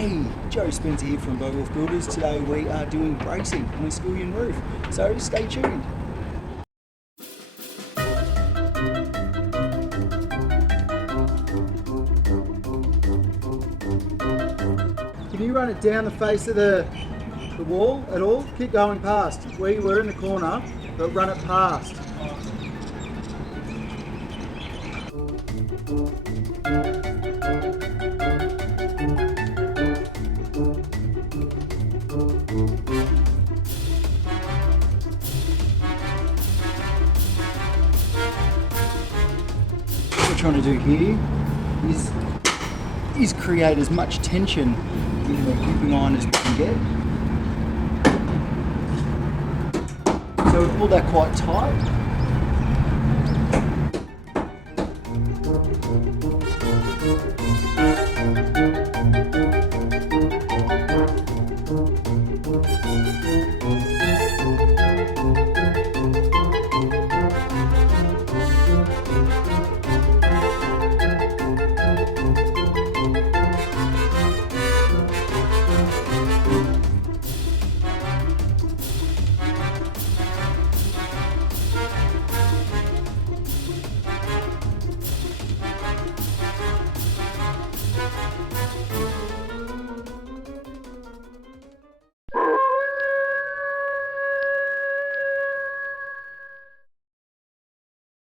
G'day, Joe Spencer here from Bogwolf Builders. Today we are doing bracing on a skillion roof, so stay tuned. If you run it down the face of the wall at all, keep going past. Where you were in the corner, but run it past. What we're trying to do here is create as much tension in the gripping iron as we can get. So we pull that quite tight.